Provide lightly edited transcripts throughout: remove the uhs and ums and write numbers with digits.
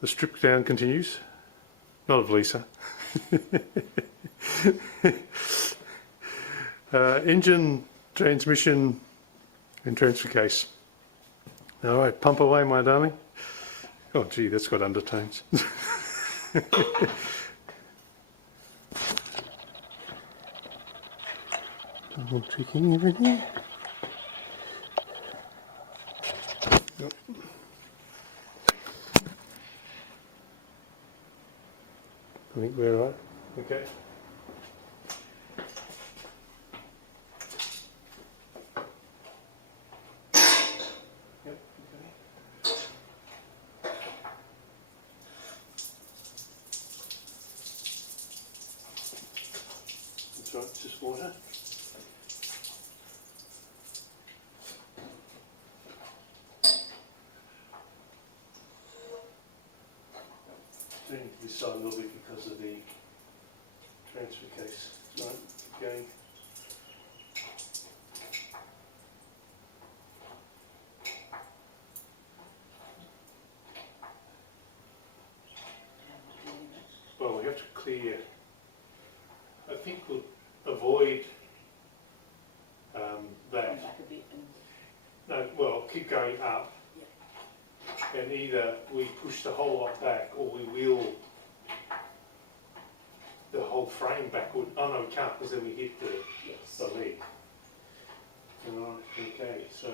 The strip down continues. Not of Lisa. Engine, transmission and transfer case. Alright, pump away my darling. Oh gee, that's got undertones. Double checking everything. Yep. I think we're right. Okay. Yep. Okay. That's right. It's just water. Turning to this side a little bit because of the transfer case. Right, okay. Well, we have to clear. I think we'll avoid that. No, well, keep going up. And either we push the whole lot back or we wheel the whole frame backward. Oh no, we can't because then we hit the leg. Alright, okay, so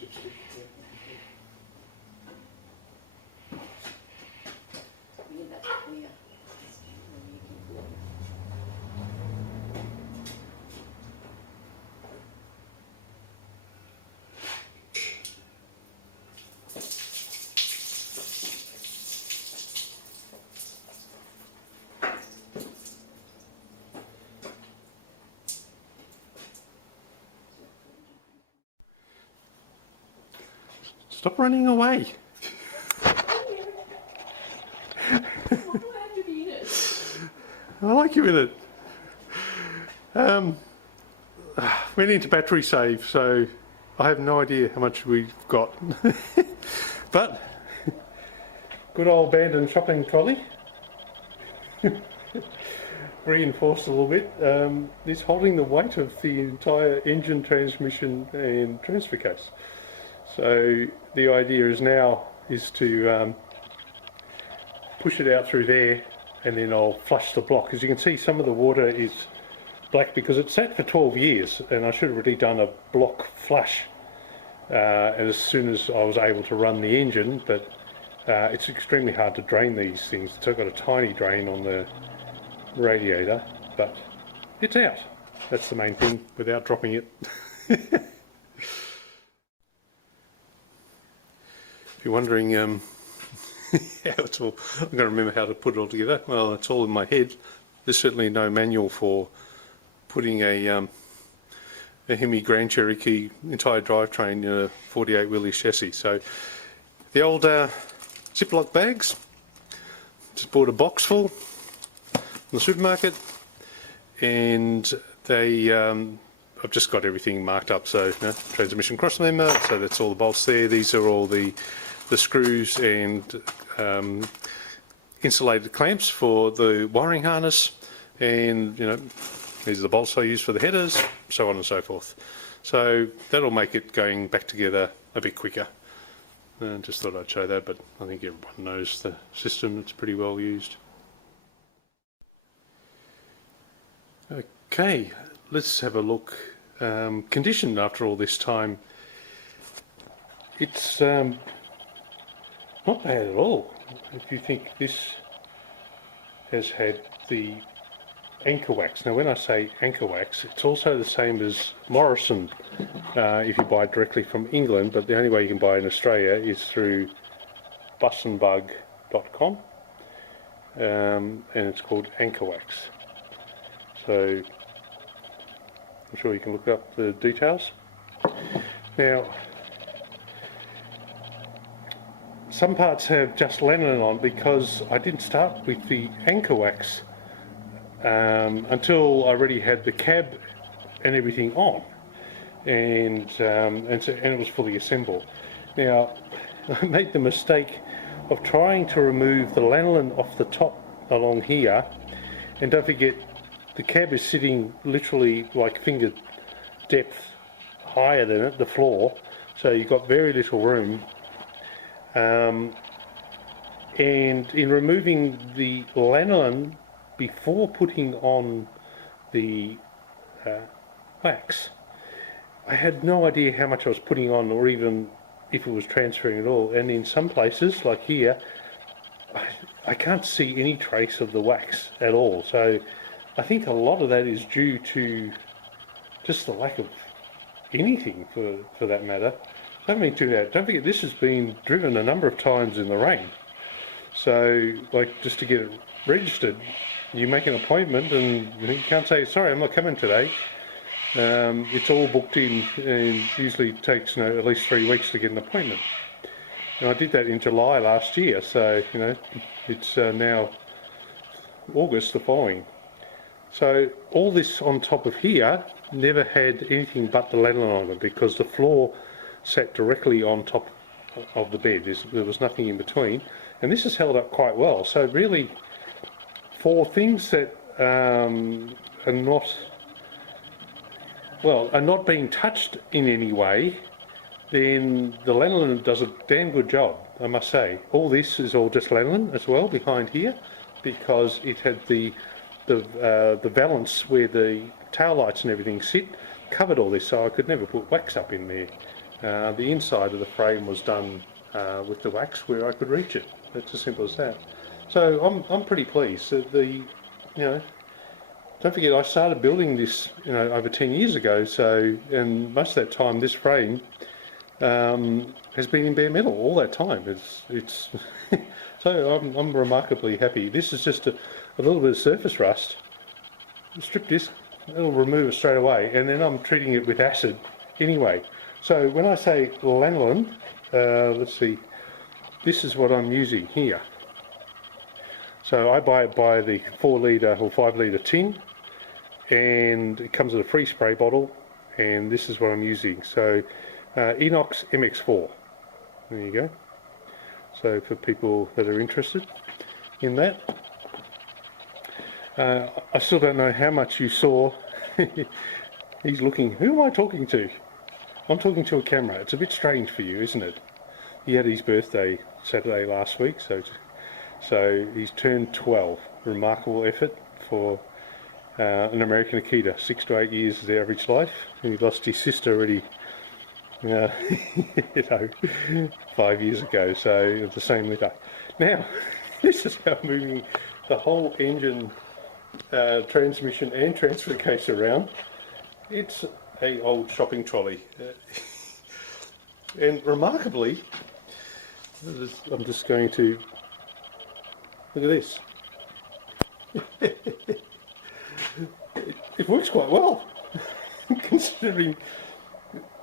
dipstick, yeah. Stop running away. I like you in it. We need to battery save, so I have no idea how much we've got. But good old abandoned shopping trolley, reinforced a little bit, is holding the weight of the entire engine, transmission and transfer case. So the idea is now to push it out through there, and then I'll flush the block. As you can see, some of the water is black because it sat for 12 years and I should have already done a block flush as soon as I was able to run the engine, but it's extremely hard to drain these things. So I've got a tiny drain on the radiator, but it's out. That's the main thing, without dropping it. If you're wondering how it's all, I'm going to remember how to put it all together. Well, it's all in my head. There's certainly no manual for putting a Hemi Grand Cherokee entire drivetrain in a 48 Willys chassis. So the old Ziploc bags, just bought a box full from the supermarket, and they I've just got everything marked up. So transmission cross member, so that's all the bolts there. These are all the screws and insulated clamps for the wiring harness, and these are the bolts I use for the headers, so on and so forth. So that'll make it going back together a bit quicker. Just thought I'd show that, but I think everyone knows the system. It's pretty well used. Okay, let's have a look. Condition after all this time, it's not bad at all. If you think this has had the Ankor Wax. Now when I say Ankor Wax, it's also the same as Morrison if you buy it directly from England, but the only way you can buy it in Australia is through busandbug.com, and it's called Ankor Wax. So I'm sure you can look up the details. Now, some parts have just Lanolin on because I didn't start with the Ankor Wax until I already had the cab and everything on, and it was fully assembled. Now, I made the mistake of trying to remove the lanolin off the top along here, and don't forget the cab is sitting literally like finger depth higher than it, the floor, so you've got very little room. And in removing the lanolin before putting on the wax, I had no idea how much I was putting on, or even if it was transferring at all. And in some places, like here, I can't see any trace of the wax at all. So I think a lot of that is due to just the lack of anything, for that matter. Don't forget, this has been driven a number of times in the rain. So, like, just to get it registered, you make an appointment and you can't say, sorry, I'm not coming today. It's all booked in, and usually takes at least 3 weeks to get an appointment. And I did that in July last year, so it's now August the following. So all this on top of here never had anything but the lanolin on it, because the floor sat directly on top of the bed. There was nothing in between, and this has held up quite well. So really, for things that are not being touched in any way, then the lanolin does a damn good job, I must say. All this is all just lanolin as well behind here, because it had the valance where the tail lights and everything sit, covered all this, so I could never put wax up in there. The inside of the frame was done with the wax where I could reach it. It's as simple as that. So I'm pretty pleased. Don't forget, I started building this over 10 years ago. So, and most of that time, this frame has been in bare metal all that time. It's so I'm remarkably happy. This is just a little bit of surface rust. Strip this, it'll remove it straight away, and then I'm treating it with acid anyway. So when I say lanolin, let's see, this is what I'm using here. So I buy it by the 4 litre or 5 litre tin, and it comes in a free spray bottle, and this is what I'm using. So Inox MX4, there you go. So for people that are interested in that, I still don't know how much you saw. He's looking, who am I talking to? I'm talking to a camera. It's a bit strange for you, isn't it? He had his birthday Saturday last week, so he's turned 12. Remarkable effort for an American Akita. 6 to 8 years is the average life. And he lost his sister already, 5 years ago, so the same litter. Now, this is how moving the whole engine, transmission and transfer case around. It's a old shopping trolley. And remarkably, I'm just going to look at this. It works quite well, considering,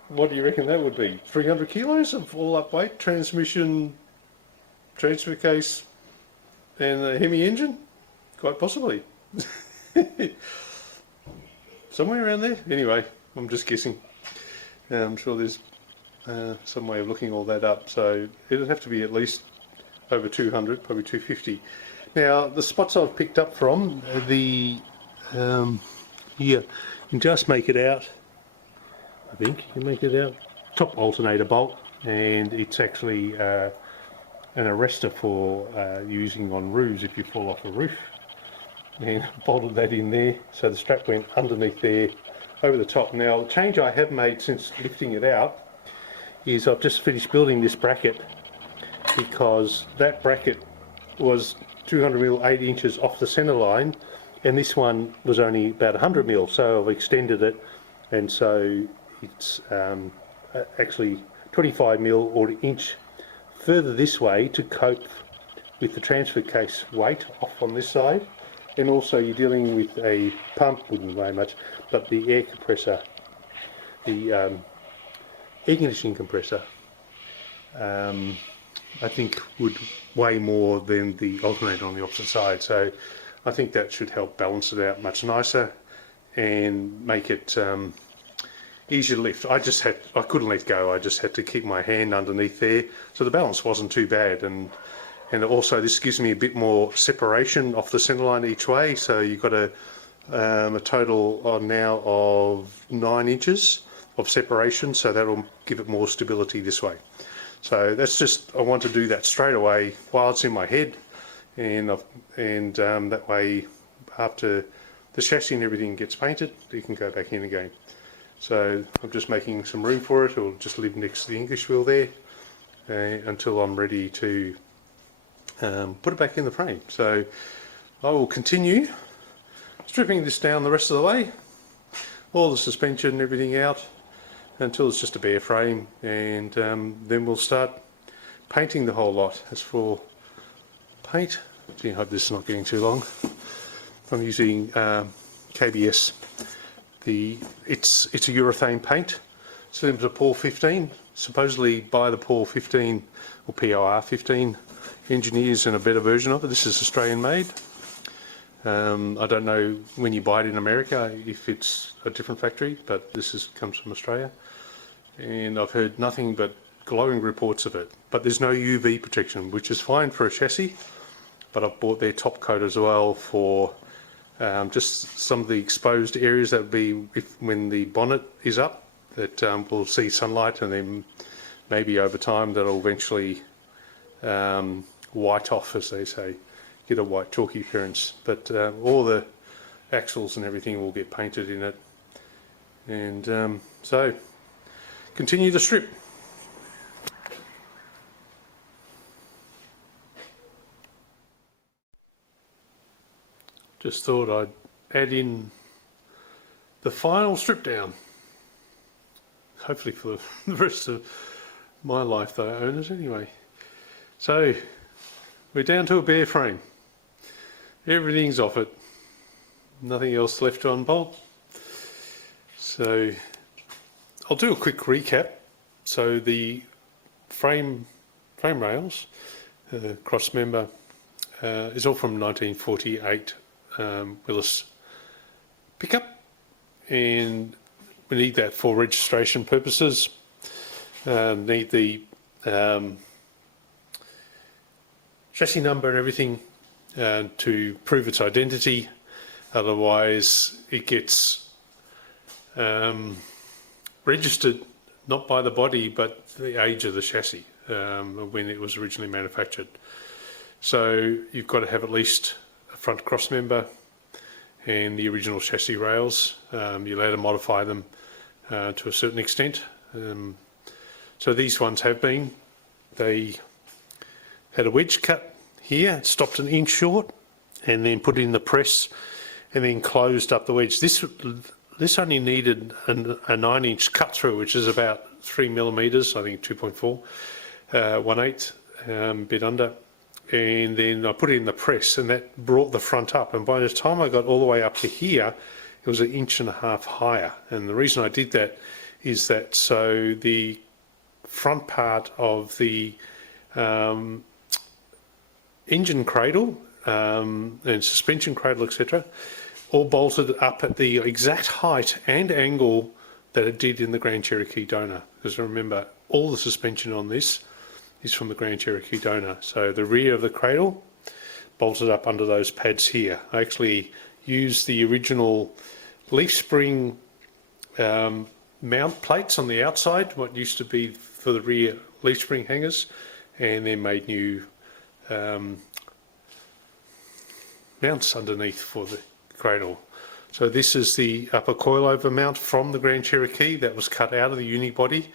what do you reckon that would be? 300 kilos of all up weight, transmission, transfer case, and a Hemi engine? Quite possibly. Somewhere around there? Anyway, I'm just guessing. I'm sure there's some way of looking all that up, so it'd have to be at least over 200, probably 250. Now, the spots I've picked up from the here, you can just make it out. I think you make it out. Top alternator bolt, and it's actually an arrestor for using on roofs if you fall off a roof. And bolted that in there, so the strap went underneath there, over the top. Now, the change I have made since lifting it out is I've just finished building this bracket, because that bracket was 200mm 8 inches off the centre line, and this one was only about 100mm, so I've extended it, and so it's actually 25mm or an inch further this way to cope with the transfer case weight off on this side. And also you're dealing with a pump, wouldn't weigh much, but the air compressor, the air conditioning compressor, I think would weigh more than the alternator on the opposite side. So I think that should help balance it out much nicer. and make it easier to lift. I couldn't let go. I just had to keep my hand underneath there, so the balance wasn't too bad. And also this gives me a bit more separation off the centerline each way. So you've got a total on now of 9 inches of separation. So that'll give it more stability this way. So that's just, I want to do that straight away while it's in my head, and that way after the chassis and everything gets painted, you can go back in again. So I'm just making some room for it. It'll just live next to the English wheel there until I'm ready to put it back in the frame. So I will continue stripping this down the rest of the way, all the suspension and everything out, until it's just a bare frame, and then we'll start painting the whole lot. As for paint, I hope this is not getting too long. I'm using KBS. It's a urethane paint, similar to POR 15. Supposedly by the POR 15 or POR 15 engineers, and a better version of it. This is Australian made. I don't know when you buy it in America if it's a different factory, but this comes from Australia, and I've heard nothing but glowing reports of it. But there's no UV protection, which is fine for a chassis, but I've bought their top coat as well for just some of the exposed areas that would be when the bonnet is up, that will see sunlight, and then maybe over time that'll eventually white off, as they say, get a white chalky appearance. But all the axles and everything will get painted in it, and so continue the strip. Just thought I'd add in the final strip down, hopefully for the rest of my life that I own it anyway. So we're down to a bare frame. Everything's off it, nothing else left to unbolt. So I'll do a quick recap. So the frame rails, cross member, is all from 1948 Willys pickup, and we need that for registration purposes. Need the chassis number and everything to prove its identity, otherwise it gets registered not by the body but the age of the chassis when it was originally manufactured. So you've got to have at least a front cross member and the original chassis rails. You're allowed to modify them to a certain extent. So these ones have been. They had a wedge cut here, it stopped 1 inch short, and then put in the press and then closed up the wedge. This only needed a 9-inch cut through, which is about 3 millimeters, I think 2.4, 1/8, bit under. And then I put it in the press, and that brought the front up. And by the time I got all the way up to here, it was 1.5 inches higher. And the reason I did that is that so the front part of the engine cradle and suspension cradle, etc., all bolted up at the exact height and angle that it did in the Grand Cherokee Donor. Because remember, all the suspension on this is from the Grand Cherokee Donor. So the rear of the cradle bolted up under those pads here. I actually used the original leaf spring mount plates on the outside, what used to be for the rear leaf spring hangers, and then made new mounts underneath for the cradle. So this is the upper coilover mount from the Grand Cherokee that was cut out of the unibody,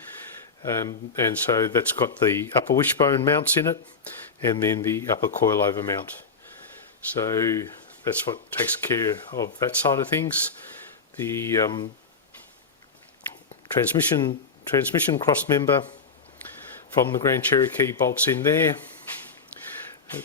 and so that's got the upper wishbone mounts in it, and then the upper coilover mount. So that's what takes care of that side of things. The transmission cross member from the Grand Cherokee bolts in there.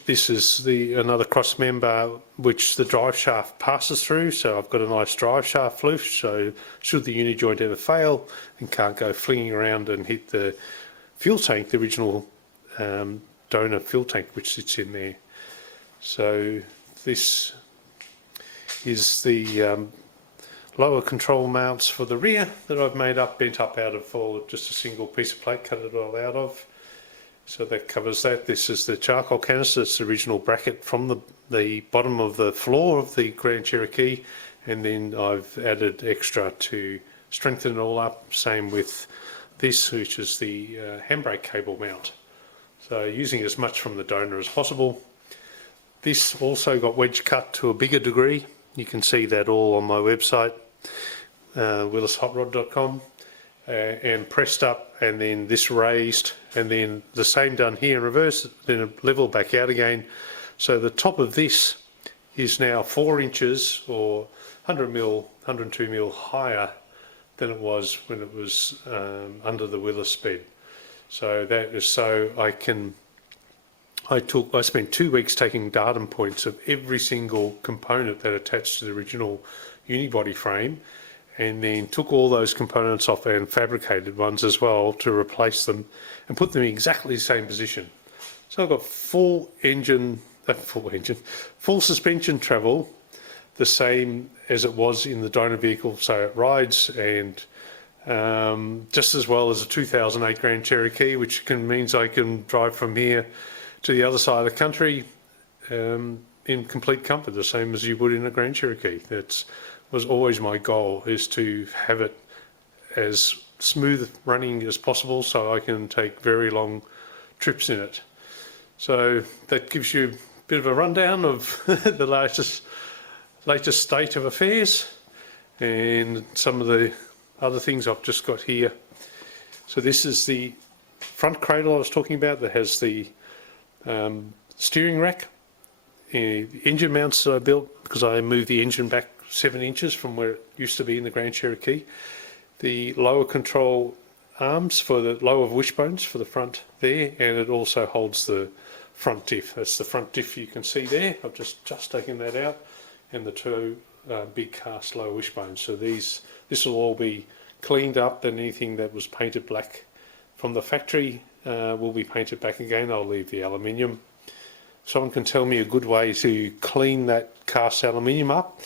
This is another cross member which the drive shaft passes through, so I've got a nice drive shaft floof, so should the uni joint ever fail and can't go flinging around and hit the fuel tank, the original donor fuel tank which sits in there. So this is the lower control mounts for the rear that I've made up, bent up out of all just a single piece of plate, cut it all out of. So that covers that. This is the charcoal canister. It's the original bracket from the bottom of the floor of the Grand Cherokee, and then I've added extra to strengthen it all up. Same with this, which is the handbrake cable mount. So using as much from the donor as possible. This also got wedge cut to a bigger degree. You can see that all on my website, willyshotrod.com. And pressed up, and then this raised, and then the same done here in reverse, then level back out again. So the top of this is now 4 inches or 100 mil, 102 mil higher than it was when it was under the Willys bed. So that is so I spent 2 weeks taking datum points of every single component that attached to the original unibody frame, and then took all those components off and fabricated ones as well to replace them and put them in exactly the same position. So I've got full suspension travel, the same as it was in the donor vehicle, so it rides and just as well as a 2008 Grand Cherokee, which means I can drive from here to the other side of the country in complete comfort, the same as you would in a Grand Cherokee. That was always my goal, is to have it as smooth running as possible so I can take very long trips in it. So that gives you a bit of a rundown of the latest state of affairs and some of the other things I've just got here. So this is the front cradle I was talking about that has the steering rack, the engine mounts that I built because I moved the engine back 7 inches from where it used to be in the Grand Cherokee. The lower control arms for the lower wishbones for the front there, and it also holds the front diff. That's the front diff you can see there. I've just taken that out, and the 2 big cast lower wishbones. So this will all be cleaned up, and anything that was painted black from the factory will be painted back again. I'll leave the aluminium. Someone can tell me a good way to clean that cast aluminium up.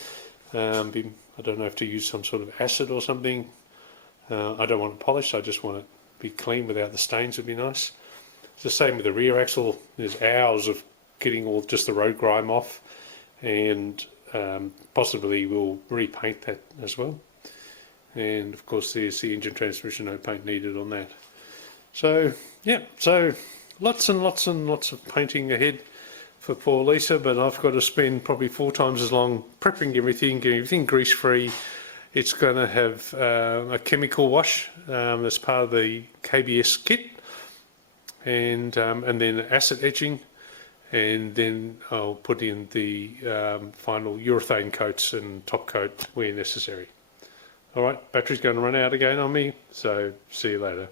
I don't know if to use some sort of acid or something. I don't want it polished, I just want it to be clean without the stains, would be nice. It's the same with the rear axle. There's hours of getting all just the road grime off, and possibly we'll repaint that as well. And of course there's the engine transmission, no paint needed on that. So yeah, so lots and lots and lots of painting ahead for poor Lisa, but I've got to spend probably 4 times as long prepping everything, getting everything grease free. It's going to have a chemical wash as part of the KBS kit, and then acid etching, and then I'll put in the final urethane coats and top coat where necessary. All right, battery's going to run out again on me, so see you later.